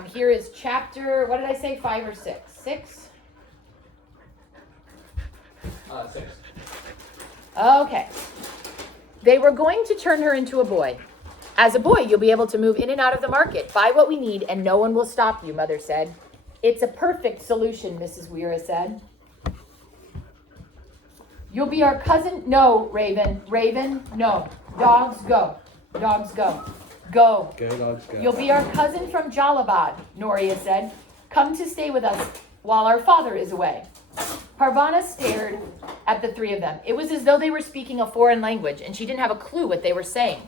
Here is chapter, what did I say, 5 or 6? 6? 6. Okay. They were going to turn her into a boy. As a boy, you'll be able to move in and out of the market, buy what we need, and no one will stop you, Mother said. It's a perfect solution, Mrs. Weir said. You'll be our cousin. No, Raven. Raven, no. Dogs, go. Dogs, go. Go. Go, dogs, go. You'll be our cousin from Jalabad, Noria said. Come to stay with us while our father is away. Parvana stared at the three of them. It was as though they were speaking a foreign language, and she didn't have a clue what they were saying.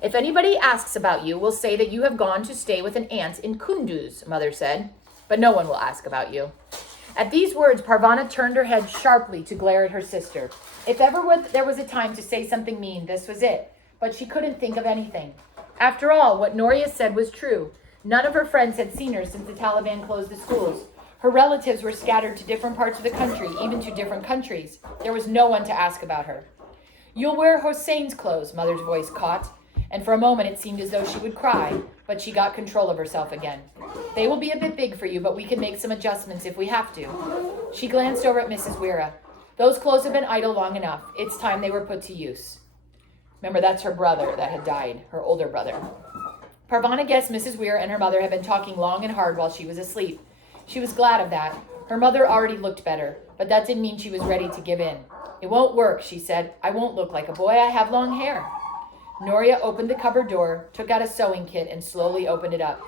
If anybody asks about you, we'll say that you have gone to stay with an aunt in Kunduz, Mother said. But no one will ask about you. At these words, Parvana turned her head sharply to glare at her sister. If ever there was a time to say something mean, this was it. But she couldn't think of anything. After all, what Noria said was true. None of her friends had seen her since the Taliban closed the schools. Her relatives were scattered to different parts of the country, even to different countries. There was no one to ask about her. You'll wear Hossein's clothes, Mother's voice caught. And for a moment it seemed as though she would cry, but she got control of herself again. They will be a bit big for you, but we can make some adjustments if we have to. She glanced over at Mrs. Weira. Those clothes have been idle long enough. It's time they were put to use. Remember, that's her brother that had died, her older brother. Parvana guessed Mrs. Weir and her mother had been talking long and hard while she was asleep. She was glad of that. Her mother already looked better, but that didn't mean she was ready to give in. It won't work, she said. I won't look like a boy. I have long hair. Noria opened the cupboard door, took out a sewing kit, and slowly opened it up.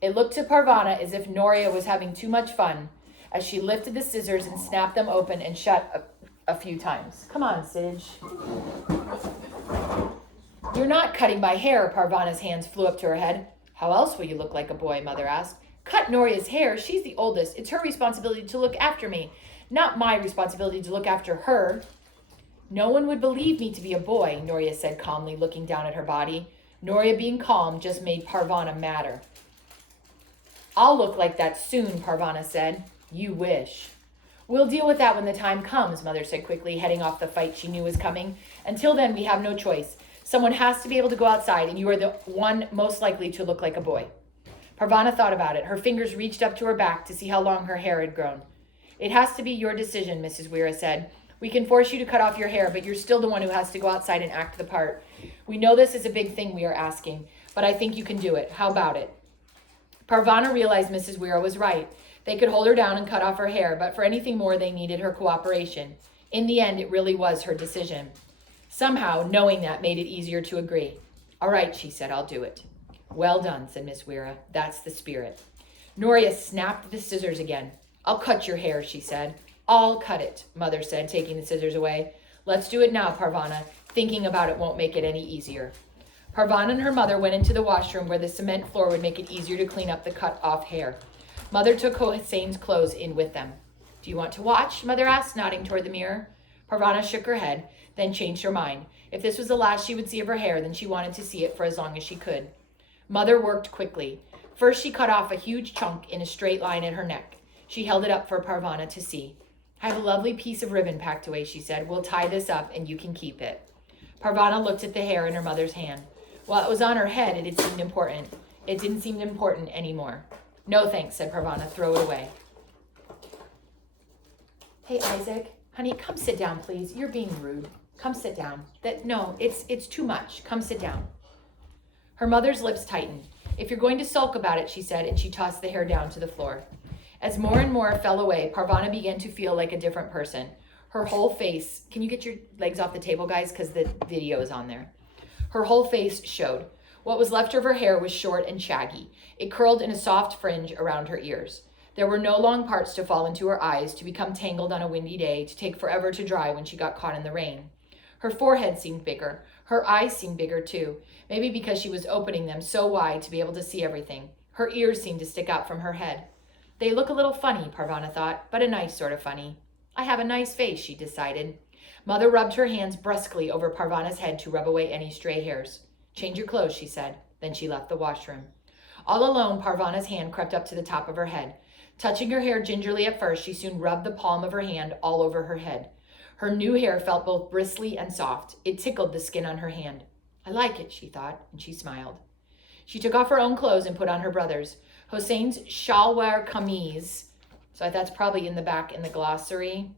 It looked to Parvana as if Noria was having too much fun as she lifted the scissors and snapped them open and shut a few times. Come on, Sidge. You're not cutting my hair, Parvana's hands flew up to her head. How else will you look like a boy, Mother asked. Cut Noria's hair. She's the oldest. It's her responsibility to look after me, not my responsibility to look after her. No one would believe me to be a boy, Noria said calmly, looking down at her body. Noria being calm just made Parvana madder. I'll look like that soon, Parvana said. You wish. We'll deal with that when the time comes, Mother said quickly, heading off the fight she knew was coming. Until then, we have no choice. Someone has to be able to go outside, and you are the one most likely to look like a boy. Parvana thought about it. Her fingers reached up to her back to see how long her hair had grown. It has to be your decision, Mrs. Weira said. We can force you to cut off your hair, but you're still the one who has to go outside and act the part. We know this is a big thing we are asking, but I think you can do it. How about it? Parvana realized Mrs. Weira was right. They could hold her down and cut off her hair, but for anything more, they needed her cooperation. In the end, it really was her decision. Somehow, knowing that made it easier to agree. All right, she said, I'll do it. Well done, said Miss Weira. That's the spirit. Noria snapped the scissors again. I'll cut your hair, she said. I'll cut it, Mother said, taking the scissors away. Let's do it now, Parvana. Thinking about it won't make it any easier. Parvana and her mother went into the washroom where the cement floor would make it easier to clean up the cut-off hair. Mother took Hossein's clothes in with them. Do you want to watch? Mother asked, nodding toward the mirror. Parvana shook her head, then changed her mind. If this was the last she would see of her hair, then she wanted to see it for as long as she could. Mother worked quickly. First, she cut off a huge chunk in a straight line at her neck. She held it up for Parvana to see. I have a lovely piece of ribbon packed away, she said. We'll tie this up and you can keep it. Parvana looked at the hair in her mother's hand. While it was on her head, it had seemed important. It didn't seem important anymore. No thanks, said Parvana. Throw it away. Hey, Isaac. Honey, come sit down, please. You're being rude. Come sit down. No, it's too much. Come sit down. Her mother's lips tightened. If you're going to sulk about it, she said, and she tossed the hair down to the floor. As more and more fell away, Parvana began to feel like a different person. Her whole face, can you get your legs off the table, guys? Because the video is on there. Her whole face showed. What was left of her hair was short and shaggy. It curled in a soft fringe around her ears. There were no long parts to fall into her eyes, to become tangled on a windy day, to take forever to dry when she got caught in the rain. Her forehead seemed bigger. Her eyes seemed bigger too, maybe because she was opening them so wide to be able to see everything. Her ears seemed to stick out from her head. They look a little funny, Parvana thought, but a nice sort of funny. I have a nice face, she decided. Mother rubbed her hands brusquely over Parvana's head to rub away any stray hairs. Change your clothes, she said. Then she left the washroom. All alone, Parvana's hand crept up to the top of her head. Touching her hair gingerly at first, she soon rubbed the palm of her hand all over her head. Her new hair felt both bristly and soft. It tickled the skin on her hand. I like it, she thought, and she smiled. She took off her own clothes and put on her brother's. Hussein's shalwar kameez, so that's probably in the back in the glossary.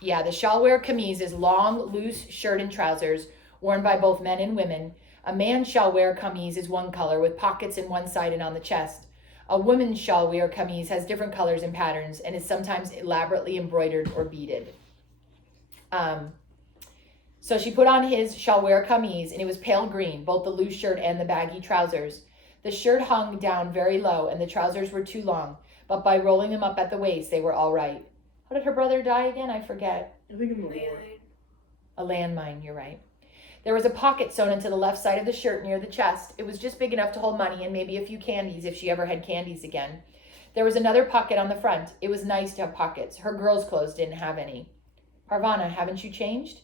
Yeah, the shalwar kameez is long, loose shirt and trousers worn by both men and women. A man's shalwar kameez is one color with pockets in one side and on the chest. A woman's shalwar kameez has different colors and patterns and is sometimes elaborately embroidered or beaded. So she put on his shalwar kameez, and it was pale green, both the loose shirt and the baggy trousers. The shirt hung down very low, and the trousers were too long, but by rolling them up at the waist, they were all right. How did her brother die again? I forget. I think in the war. A landmine, you're right. There was a pocket sewn into the left side of the shirt near the chest. It was just big enough to hold money and maybe a few candies if she ever had candies again. There was another pocket on the front. It was nice to have pockets. Her girls' clothes didn't have any. Parvana, haven't you changed?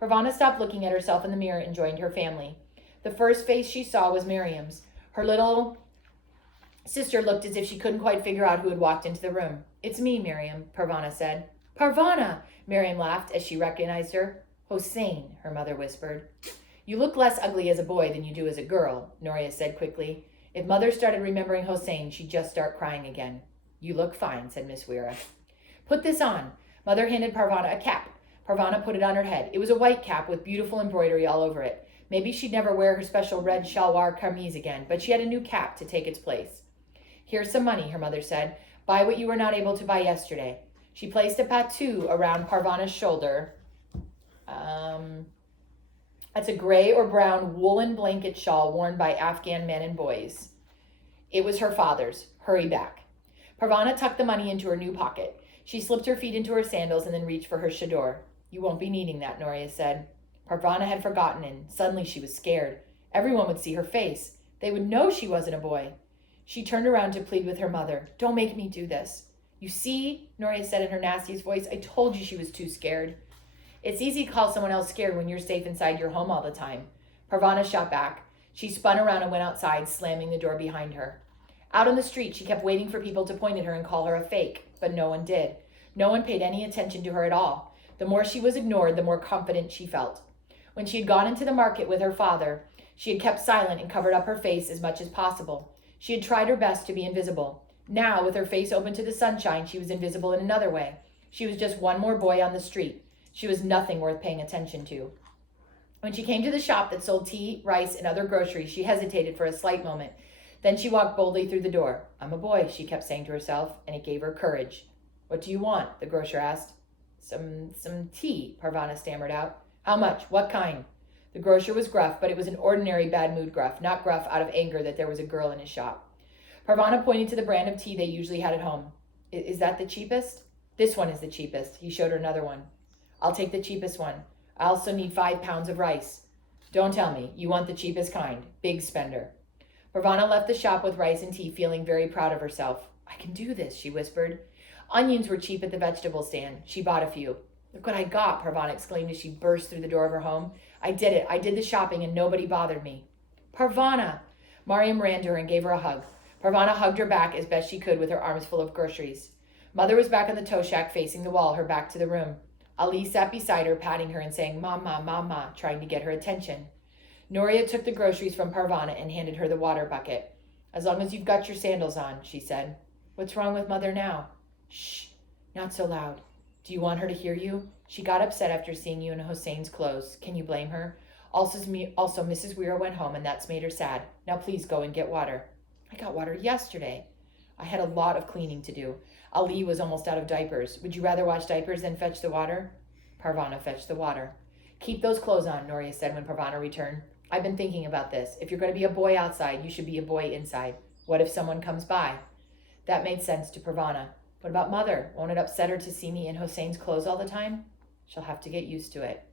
Parvana stopped looking at herself in the mirror and joined her family. The first face she saw was Miriam's. Her little sister looked as if she couldn't quite figure out who had walked into the room. It's me, Miriam, Parvana said. Parvana! Miriam laughed as she recognized her. Hossein, her mother whispered. You look less ugly as a boy than you do as a girl, Noria said quickly. If Mother started remembering Hossein, she'd just start crying again. You look fine, said Miss Weira. Put this on. Mother handed Parvana a cap. Parvana put it on her head. It was a white cap with beautiful embroidery all over it. Maybe she'd never wear her special red shalwar kameez again, but she had a new cap to take its place. Here's some money, her mother said. Buy what you were not able to buy yesterday. She placed a patu around Parvana's shoulder. That's a gray or brown woolen blanket shawl worn by Afghan men and boys. It was her father's. Hurry back. Parvana tucked the money into her new pocket. She slipped her feet into her sandals and then reached for her chador. You won't be needing that, Noria said. Parvana had forgotten, and suddenly she was scared. Everyone would see her face. They would know she wasn't a boy. She turned around to plead with her mother. Don't make me do this. You see, Noria said in her nastiest voice, I told you she was too scared. It's easy to call someone else scared when you're safe inside your home all the time. Parvana shot back. She spun around and went outside, slamming the door behind her. Out on the street, she kept waiting for people to point at her and call her a fake, but no one did. No one paid any attention to her at all. The more she was ignored, the more confident she felt. When she had gone into the market with her father, she had kept silent and covered up her face as much as possible. She had tried her best to be invisible. Now, with her face open to the sunshine, she was invisible in another way. She was just one more boy on the street. She was nothing worth paying attention to. When she came to the shop that sold tea, rice, and other groceries, she hesitated for a slight moment. Then she walked boldly through the door. I'm a boy, she kept saying to herself, and it gave her courage. What do you want? The grocer asked. Some tea, Parvana stammered out. How much? What kind? The grocer was gruff, but it was an ordinary bad mood gruff, not gruff out of anger that there was a girl in his shop. Parvana pointed to the brand of tea they usually had at home. Is that the cheapest? This one is the cheapest. He showed her another one. I'll take the cheapest one. I also need 5 pounds of rice. Don't tell me. You want the cheapest kind. Big spender. Parvana left the shop with rice and tea, feeling very proud of herself. I can do this, she whispered. Onions were cheap at the vegetable stand. She bought a few. Look what I got, Parvana exclaimed as she burst through the door of her home. I did it. I did the shopping and nobody bothered me. Parvana! Mariam ran to her and gave her a hug. Parvana hugged her back as best she could with her arms full of groceries. Mother was back on the toe shack facing the wall, her back to the room. Ali sat beside her, patting her and saying, Mama, Mama, trying to get her attention. Noria took the groceries from Parvana and handed her the water bucket. As long as you've got your sandals on, she said. What's wrong with Mother now? Shh, not so loud. Do you want her to hear you? She got upset after seeing you in Hossein's clothes. Can you blame her? Also, Mrs. Weir went home, and that's made her sad. Now please go and get water. I got water yesterday. I had a lot of cleaning to do. Ali was almost out of diapers. Would you rather wash diapers than fetch the water? Parvana fetched the water. Keep those clothes on, Noria said when Parvana returned. I've been thinking about this. If you're going to be a boy outside, you should be a boy inside. What if someone comes by? That made sense to Parvana. What about Mother? Won't it upset her to see me in Hossein's clothes all the time? She'll have to get used to it.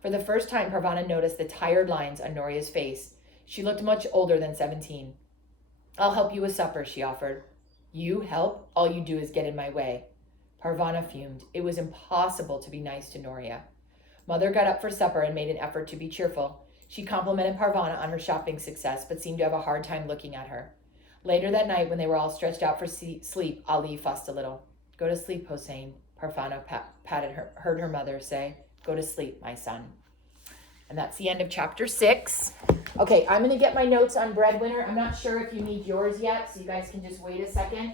For the first time, Parvana noticed the tired lines on Noria's face. She looked much older than 17. I'll help you with supper, she offered. You help? All you do is get in my way. Parvana fumed. It was impossible to be nice to Noria. Mother got up for supper and made an effort to be cheerful. She complimented Parvana on her shopping success, but seemed to have a hard time looking at her. Later that night, when they were all stretched out for sleep, Ali fussed a little. Go to sleep, Hossein, Parvana heard her mother say. Go to sleep, my son. And that's the end of chapter 6. Okay, I'm going to get my notes on Breadwinner. I'm not sure if you need yours yet, so you guys can just wait a second.